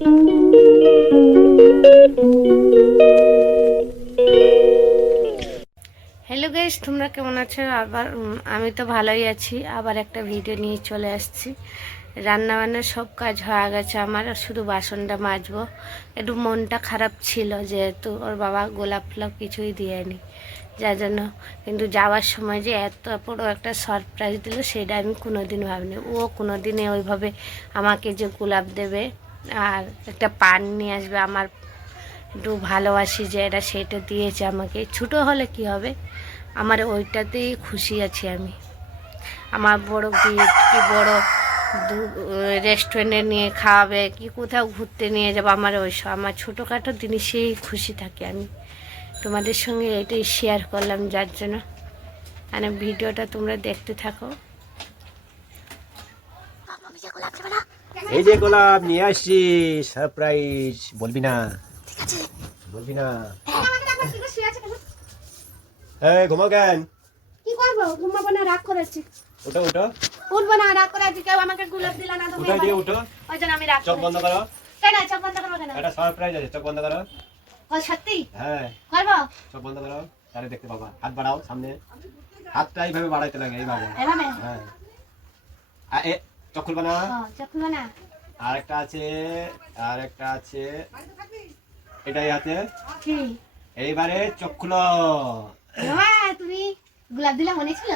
Hello guys, তোমরা কেমন আছো? আবার আমি তো ভালোই আছি। আবার একটা ভিডিও নিয়ে চলে আসছি। রান্নাবান্নার সব কাজ হয়ে গেছে আমার, শুধু বাসনটা মাজবো। একটু মনটা খারাপ ছিল, যেহেতু ওর বাবা গোলাপ ফোলাপ কিছুই দেয়নি, যার জন্য। কিন্তু যাওয়ার সময় যে এত বড় একটা সারপ্রাইজ দিল, সেটা আমি কোনোদিন ভাবিনি। ও কোনোদিনে ওইভাবে আমাকে যে গোলাপ দেবে আর একটা পান নিয়ে আসবে, আমার একটু ভালোবাসি যে এটা, সেটা দিয়েছে আমাকে। ছোটো হলে কি হবে, আমার ওইটাতেই খুশি আছি আমি। আমার বড় গিফট কি বড় রেস্টুরেন্টে নিয়ে খাওয়াবে কি কোথাও ঘুরতে নিয়ে যাবো, আমার ওইসব, আমার ছোটোখাটো জিনিসেই খুশি থাকি আমি। তোমাদের সঙ্গে এটাই শেয়ার করলাম, যার জন্য মানে ভিডিওটা তোমরা দেখতে থাকো। এই যে গোলাপ নিয়ে আসছি, সারপ্রাইজ। বলবি না? বলবি না? হ্যাঁ, ঘুমাও কেন? কি করবো? ঘুমাবো না, রাগ করেছি। উঠো উঠো। উঠবো না, রাগ করে আছি। কেউ আমাকে গোলাপ দিলা না, তুমি উঠাই দিয়ে উঠো। ওই জন্য আমি রাগ চোখ বন্ধ করেছি। করো। কেন চোখ বন্ধ করবো কেন? এটা সারপ্রাইজ আছে, চোখ বন্ধ করো। ও সত্যি হ্যাঁ, করবো? চোখ বন্ধ করো, তাহলে দেখতে পাবা। হাত বাড়াও সামনে, হাতটা এইভাবে বাড়াইতে লাগে, এইভাবে। এভাবে? হ্যাঁ। এ চোখ খুলবা না? চোখ খুলবো না। আরেকটা আছে, আরেকটা আছে, এটাই আছে। কি? এইবারে চোখ খুলো। মামা, তুমি গোলাপ দিলা মনে ছিল?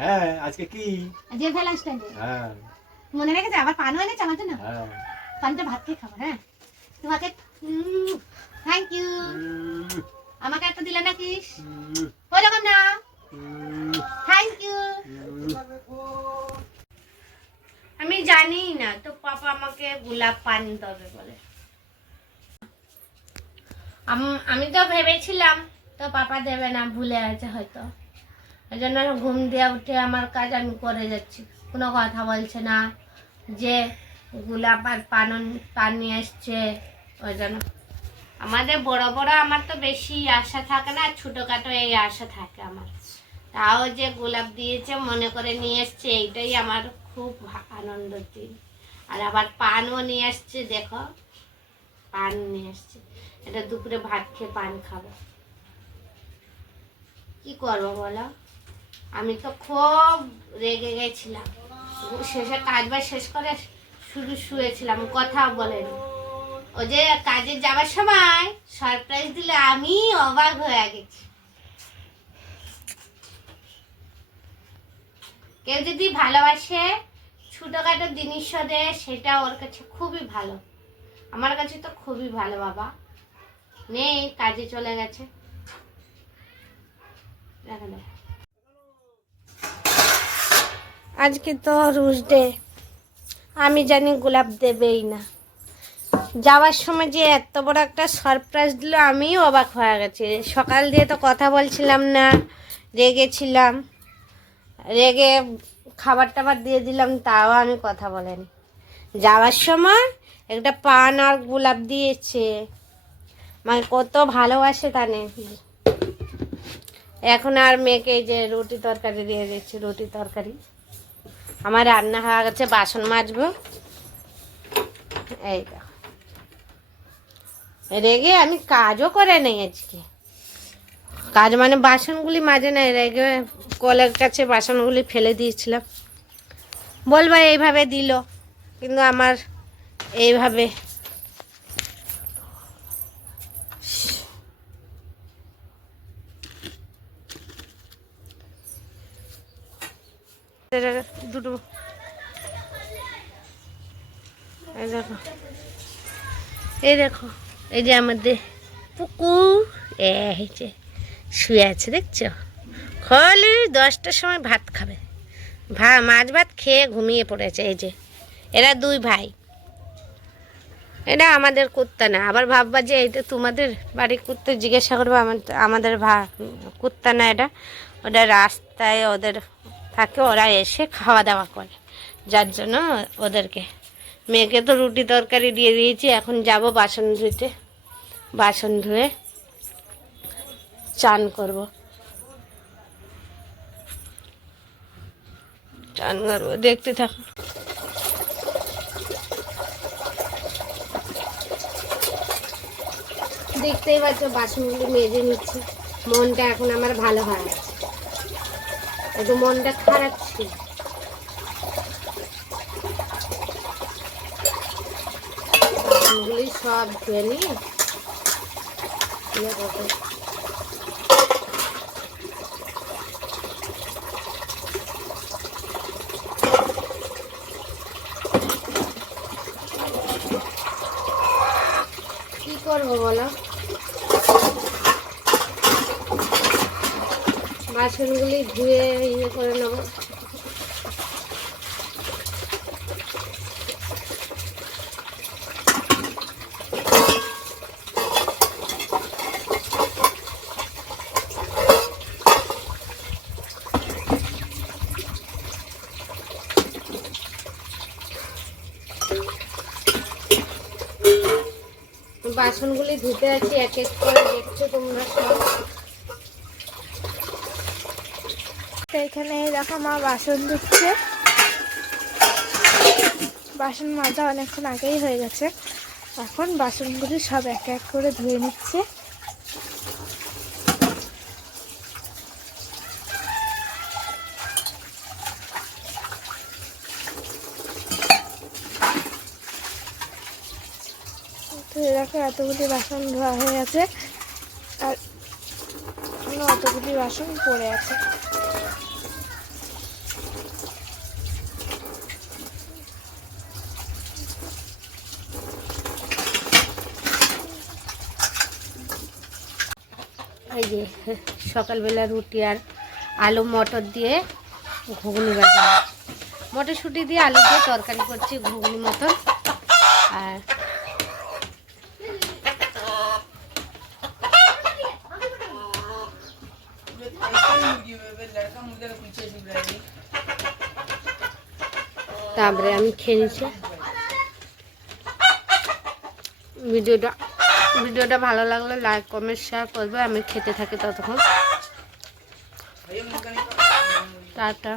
হ্যাঁ, আজকে কি? যে ভ্যালেন্টাইন ডে। হ্যাঁ মনে রেখেছে? আবার পানও এনেছে আমার জন্য। হ্যাঁ। পানটা ভাত খেয়ে খাবো। হ্যাঁ, তোমাকে থ্যাংক ইউ। আমাকে একটা দিলে না কিস? ওই রকম না, থ্যাংক ইউ। আমি জানি না তো, পাপা আমাকে গোলাপ পান দেবে বলে। আমি তো ভেবেছিলাম তো পাপা দেবে না, ভুলে আছে হয়তো। ওই জন্য ঘুম দিয়ে উঠে আমার কাজ আমি করে যাচ্ছি, কোনো কথা বলছে না যে গোলাপ আর পান নিয়ে এসছে। ওই জন্য আমাদের বড় বড়, আমার তো বেশি আশা থাকে না, ছোটোখাটো এই আশা থাকে আমার। তাও যে গোলাপ দিয়েছে মনে করে নিয়ে এসছে, এইটাই আমার খুব আনন্দের দিন। আর আবার পানও নিয়ে আসছে, দেখো পান নিয়ে আসছে। এটা দুপুরে ভাত খেয়ে পান খাবো, কি করবো বলো? আমি তো খুব রেগে গেছিলাম, শেষে কাজ বাজ শেষ করে শুধু শুয়েছিলাম, কথা বলেনি। ও যে কাজে যাওয়ার সময় সারপ্রাইজ দিলে আমি অবাক হয়ে গেছি। কেউ যদি ভালোবাসে, ছোটখাটো জিনিসও দেয়, সেটা ওর কাছে খুবই ভালো। আমার কাছে তো খুবই ভালো। বাবা নেই, কাজে চলে গেছে। আজকে তো রোজ ডে, আমি জানি গোলাপ দেবেই না। যাওয়ার সময় যে এত বড় একটা সারপ্রাইজ দিল, আমিও অবাক হয়ে গেছি। সকাল দিয়ে তো কথা বলছিলাম না, রেগেছিলাম, রেগে খাবার টাবার দিয়ে দিলাম, তাও আমি কথা বলিনি। যাওয়ার সময় একটা পান আর গোলাপ দিয়েছে, মানে কত ভালোবাসে তা নেই। এখন আর মেয়েকে এই যে রুটি তরকারি দিয়ে দিচ্ছি, রুটি তরকারি। আমার রান্না হয়ে গেছে, বাসন মাজবো। এই দেখো, রেগে আমি কাজও করে নেই আজকে। কাজ মানে বাসনগুলি মাজে নাই, রেগে কলের কাছে বাসনগুলি ফেলে দিয়েছিলাম। বলবা এইভাবে দিল, কিন্তু আমার এইভাবে দুটো। এই দেখো, এই দেখো, এই যে আমাদের পুকুর, এই যে শুয়ে আছে, দেখছো? খালি 10টার সময় ভাত খাবে, মাছ ভাত খেয়ে ঘুমিয়ে পড়েছে। এই যে এরা দুই ভাই, এটা আমাদের কুত্তা না। আবার ভাববা যে এটা তোমাদের বাড়ির কুত্তা, জিজ্ঞাসা করবো। আমাদের কুত্তা না এটা, ওটা রাস্তায় ওদের থাকে, ওরা এসে খাওয়া দাওয়া করে, যার জন্য ওদেরকে। মেয়েকে তো রুটি তরকারি দিয়ে দিয়েছি, এখন যাব বাসন ধুতে। বাসন ধুয়ে চান করব, চান করবো, দেখতে থাকো। দেখতেই পাচ্ছ বাসনগুলো মেজে নিচ্ছি। মনটা এখন আমার ভালো হয়ে গেছে, একটু মনটা খারাপ ছিল। বাসনগুলি সব ধুয়ে নিয়ে কি করবো বলো, বাসনগুলি ধুয়ে করে নেবো। বাসনগুলি ধুতে আছি এক এক করে, দেখছো তোমরা সব। এখানে দেখো মা বাসন ধুচ্ছে। বাসন মাজা অনেকক্ষণ আগেই হয়ে গেছে, এখন বাসনগুলি সব এক এক করে ধুয়ে নিচ্ছে। তো দেখো এতগুলি বাসন ধোয়া হয়ে গেছে, আর অতগুলি বাসন পড়ে আছে। এই যে সকালবেলা রুটি আর আলু মটর দিয়ে ঘুগনি ভাজা, মটরশুঁটি দিয়ে আলু দিয়ে তরকারি করছি ঘুগনি মতন। আর তারপরে আমি খেয়ে নিচ্ছি। ভিডিওটা ভালো লাগলে লাইক কমেন্ট শেয়ার করবে। আমি খেতে থাকি ততক্ষণ। টাটা।